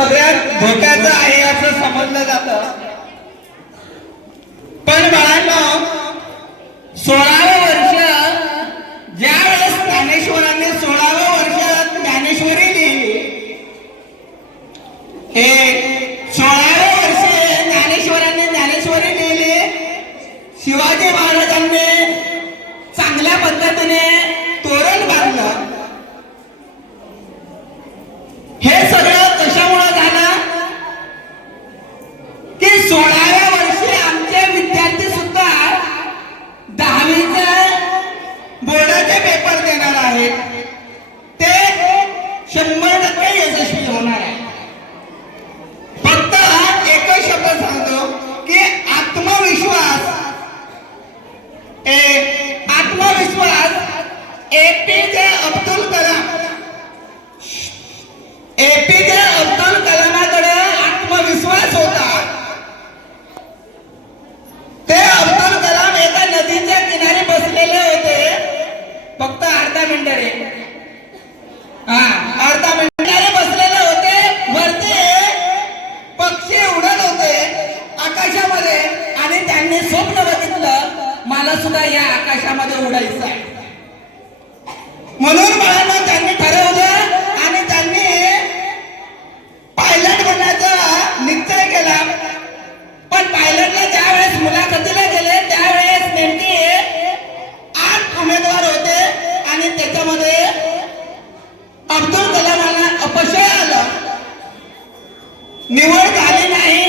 सगळ्यात धोक्याचं आहे असं समजलं जातं. पण बाळांनो, 16वं वर्ष ज्या वेळेस ज्ञानेश्वरांनी 16वं वर्ष ज्ञानेश्वरी लिहिली, हे 16वं वर्ष ज्ञानेश्वरांनी ज्ञानेश्वरी लिहिली. शिवाजी महाराजांनी चांगल्या पद्धतीने तोरण बांधलं. हे सगळं कशामुळे झालं की 16व्या वर्षी आमचे विद्यार्थी सुद्धा 10वीचे बोर्डाचे पेपर देणार आहेत. ते 100% यशस्वी होणार आहे. फक्त एकच शब्द सांगतो की आत्मविश्वास. आत्मविश्वास. एपीजे अब्दुल कलामाकडे आत्मविश्वास होता. ते अब्दुल कलाम एका नदीच्या किनारी बसलेले होते. फक्त अर्धा मिनिट रे, अर्धा मिनिट बसलेले होते. वरती पक्षी उडत होते आकाशामध्ये आणि त्यांनी स्वप्न बघितलं, मला सुद्धा या आकाशामध्ये उडायचं आहे. म्हणून बाळांनो त्यांनी ठरवलं आणि त्यांनी पायलट बनण्याचा निश्चय केला. पण पायलटला ज्या वेळेस मुलाखतीला गेले त्यावेळेस नेमके 8 उमेदवार होते आणि त्याच्यामध्ये अब्दुल कलामांना अपयश आलं. निवड झाली नाही.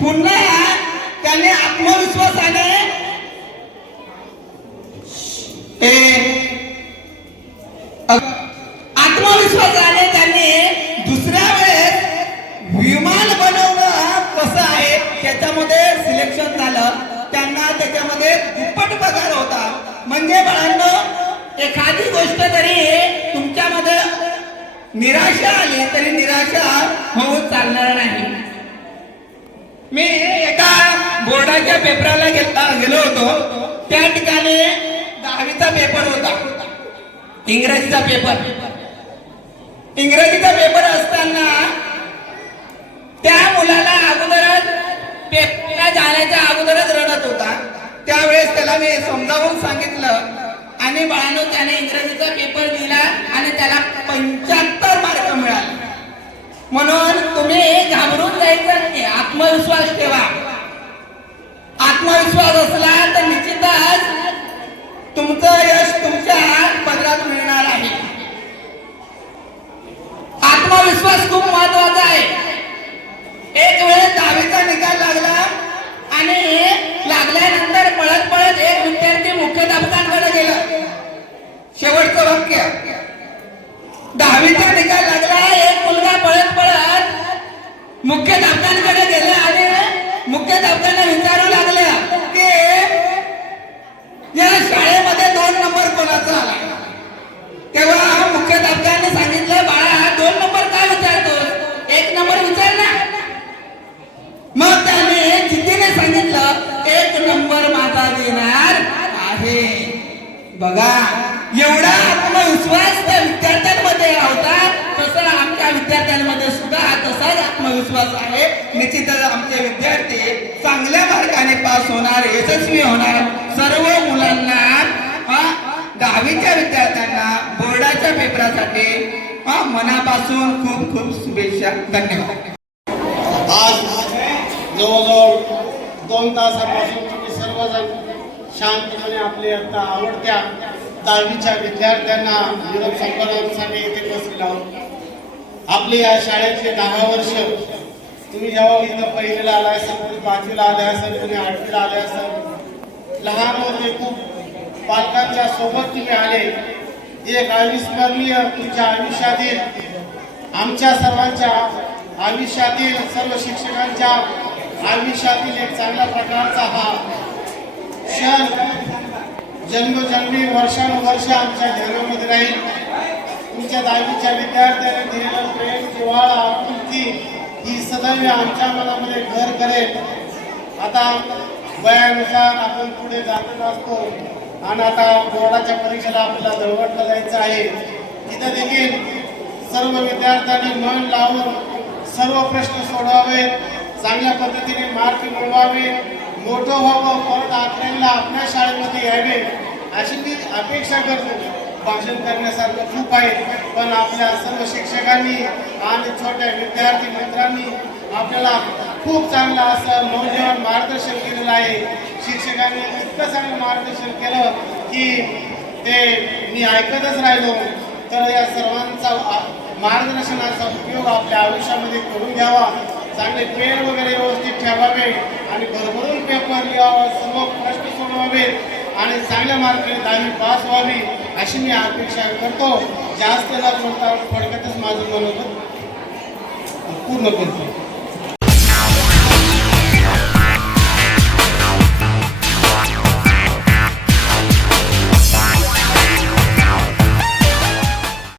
पुन्हा त्याने आत्मविश्वासाने त्यांनी दुसऱ्या वेळेस विमान बनवणं कसं आहे त्याच्यामध्ये सिलेक्शन झालं. त्यांना त्याच्यामध्ये दुप्पट पगार होता. म्हणजे बाळांनो, एखादी गोष्ट जरी तुमच्यामध्ये निराशा आली तरी निराशा होऊन चालणार नाही. मी एका बोर्डाच्या पेपराला गेलो होतो. त्या ठिकाणी 10वीचा पेपर होता. इंग्रजीचा पेपर असताना त्या मुलाला अगोदरच पेपरला जाण्याच्या अगोदरच रडत होता. त्यावेळेस त्याला मी समजावून सांगितलं आणि बाळांनो त्याने इंग्रजीचा पेपर दिला आणि त्याला 75 मार्क मिळाले. म्हणून तुम्ही घाबरून जायचं नाही. आत्मविश्वास ठेवा. आत्मविश्वास असला तर निश्चितच तुमचं यश तुमच्या पदरात मिळणार आहे. आत्मविश्वास खूप महत्वाचा आहे. एक वेळेस 10वीचा निकाल लागला आणि लागल्यानंतर पळत एक विद्यार्थी मुख्याध्यापकांकडे गेला. शेवटचं वाक्य, 10वीचा निकाल लागला. एक मुलगा पळत मुख्याध्यापकांकडे गेला आणि मुख्याध्यापकांना विचारू लागला की या शाळेमध्ये 2 नंबर कोणाचा आला. तेव्हा मुख्याध्यापकांनी सांगितलं, बाळा 2 नंबर काय विचारतोस, 1 नंबर विचार ना. मग त्याने जिद्दीने सांगितलं, 1 नंबर माझा देणार आहे. बघा, एवढा आत्मविश्वास त्या विद्यार्थ्यांमध्ये होता. तसं आमच्या विद्यार्थ्यांमध्ये सुद्धा तसाच आत्मविश्वास आहे. निश्चितच आमचे विद्यार्थी चांगल्या मार्गाने पास होणार, यशस्वी होणार. सर्व मुलांना 10वीच्या विद्यार्थ्यांना बोर्डाच्या पेपरासाठी मनापासून खूप खूप शुभेच्छा. धन्यवाद. आज जवळजवळ 2 तासापासून तुम्ही सर्वजण शांतपणे आपल्या आता आवडत्या 10वीच्या विद्यार्थ्यांना निरोप संपवण्यासाठी इथे बसले आहोत. आपले या शाळेतले 10 वर्ष तुम्ही जेव्हा इथं पहिलीला आलाय असाल, कोणी 5वीला आले असाल, कोणी 8वीला आले असाल, लहान होते खूप, पालकांच्या सोबत तुम्ही आले. एक अविस्मरणीय तुमच्या आयुष्यातील, आमच्या सर्वांच्या आयुष्यातील, सर्व शिक्षकांच्या आयुष्यातील एक चांगल्या प्रकारचा हा क्षण जन्मजन्मी वर्षानुवर्ष आमच्या ध्यानामध्ये राहील. तुमच्या 10वीच्या विद्यार्थ्यांनी दिलेलं प्रेम, जिव्हाळा, आपुलकी ही सदैव आमच्या मनामध्ये घर करेल. आता वयानुसार आपण पुढे जातच असतो आणि आता बोर्डाच्या परीक्षेला आपल्याला दळवटला जायचं आहे. तिथं देखील सर्व विद्यार्थ्यांनी मन लावून सर्व प्रश्न सोडवावेत, चांगल्या पद्धतीने मार्क मिळवावे, मोठं व्हावं, परत आपल्याला आपल्या शाळेमध्ये यावे अशी मी अपेक्षा करतो. भाषण करण्यासारखं खूप आहे, पण आपल्या सर्व शिक्षकांनी आणि छोट्या विद्यार्थी मित्रांनी आपल्याला खूप चांगलं असं मौल्यवान मार्गदर्शन केलेलं आहे. शिक्षकांनी इतकं चांगलं मार्गदर्शन केलं की ते मी ऐकतच राहिलो. तर या सर्वांचा मार्गदर्शनाचा उपयोग आपल्या आयुष्यामध्ये करून घ्यावा. चांगले पेन वगैरे व्यवस्थित ठेवावे आणि भरभरून पेपर लिहावा, सर्व प्रश्न सोडवावे आणि चांगल्या मार्काने 10वी पास व्हावी अशी मी अपेक्षा करतो. जास्त न बोलता थोडक्यातच माझं मनोगत पूर्ण करतो.